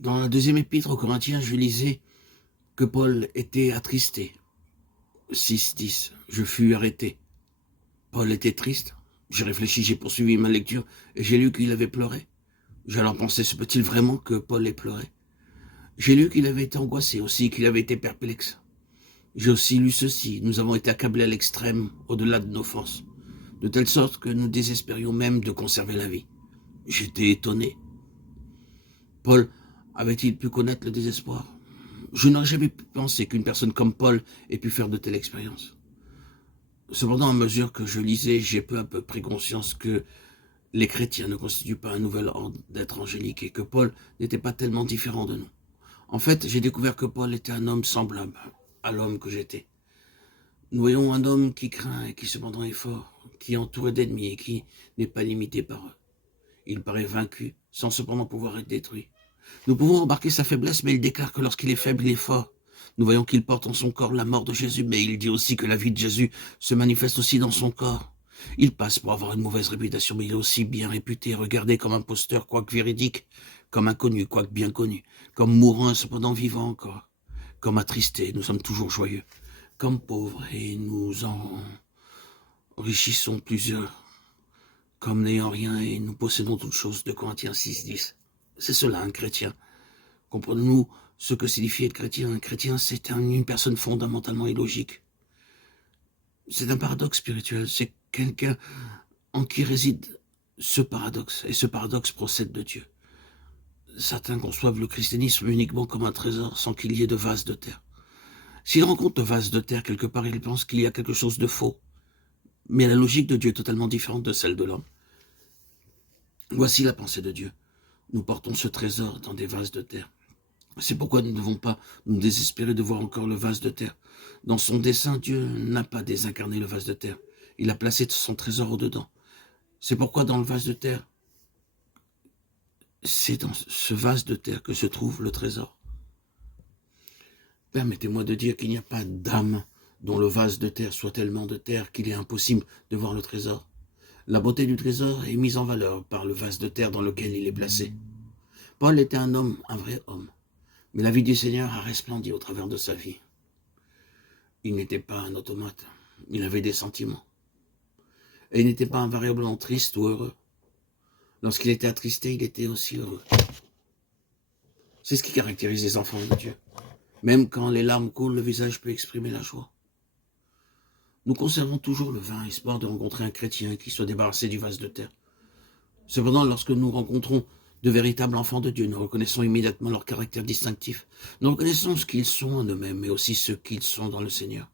Dans la deuxième épître aux Corinthiens, je lisais que Paul était attristé. 6:10, je fus arrêté. Paul était triste. J'ai réfléchi, j'ai poursuivi ma lecture et j'ai lu qu'il avait pleuré. J'ai alors pensé, se peut-il vraiment que Paul ait pleuré? J'ai lu qu'il avait été angoissé aussi, qu'il avait été perplexe. J'ai aussi lu ceci, nous avons été accablés à l'extrême, au-delà de nos forces, de telle sorte que nous désespérions même de conserver la vie. J'étais étonné. Paul avait-il pu connaître le désespoir? Je n'aurais jamais pu penser qu'une personne comme Paul ait pu faire de telles expériences. Cependant, à mesure que je lisais, j'ai peu à peu pris conscience que les chrétiens ne constituent pas un nouvel ordre d'être angélique et que Paul n'était pas tellement différent de nous. En fait, j'ai découvert que Paul était un homme semblable à l'homme que j'étais. Nous voyons un homme qui craint et qui cependant est fort, qui est entouré d'ennemis et qui n'est pas limité par eux. Il paraît vaincu, sans cependant pouvoir être détruit. Nous pouvons remarquer sa faiblesse, mais il déclare que lorsqu'il est faible, il est fort. Nous voyons qu'il porte en son corps la mort de Jésus, mais il dit aussi que la vie de Jésus se manifeste aussi dans son corps. Il passe pour avoir une mauvaise réputation, mais il est aussi bien réputé, regardé comme imposteur, quoique véridique, comme inconnu, quoique bien connu, comme mourant et cependant vivant encore, comme attristé, nous sommes toujours joyeux, comme pauvres et nous enrichissons plusieurs, comme n'ayant rien et nous possédons toutes choses, de Corinthiens 6:10. C'est cela un chrétien. Comprenons-nous ce que signifie être chrétien? Un chrétien, c'est une personne fondamentalement illogique. C'est un paradoxe spirituel, c'est quelqu'un en qui réside ce paradoxe, et ce paradoxe procède de Dieu. Certains conçoivent le christianisme uniquement comme un trésor sans qu'il y ait de vase de terre. S'ils rencontrent de vase de terre quelque part, ils pensent qu'il y a quelque chose de faux. Mais la logique de Dieu est totalement différente de celle de l'homme. Voici la pensée de Dieu. Nous portons ce trésor dans des vases de terre. C'est pourquoi nous ne devons pas nous désespérer de voir encore le vase de terre. Dans son dessein, Dieu n'a pas désincarné le vase de terre. Il a placé son trésor au-dedans. C'est pourquoi dans le vase de terre, c'est dans ce vase de terre que se trouve le trésor. Permettez-moi de dire qu'il n'y a pas d'âme dont le vase de terre soit tellement de terre qu'il est impossible de voir le trésor. La beauté du trésor est mise en valeur par le vase de terre dans lequel il est placé. Paul était un homme, un vrai homme. Mais la vie du Seigneur a resplendi au travers de sa vie. Il n'était pas un automate, il avait des sentiments. Et il n'était pas invariablement triste ou heureux. Lorsqu'il était attristé, il était aussi heureux. C'est ce qui caractérise les enfants de Dieu. Même quand les larmes coulent, le visage peut exprimer la joie. Nous conservons toujours le vin, espoir de rencontrer un chrétien qui soit débarrassé du vase de terre. Cependant, lorsque nous rencontrons de véritables enfants de Dieu, nous reconnaissons immédiatement leur caractère distinctif. Nous reconnaissons ce qu'ils sont en eux-mêmes, mais aussi ce qu'ils sont dans le Seigneur.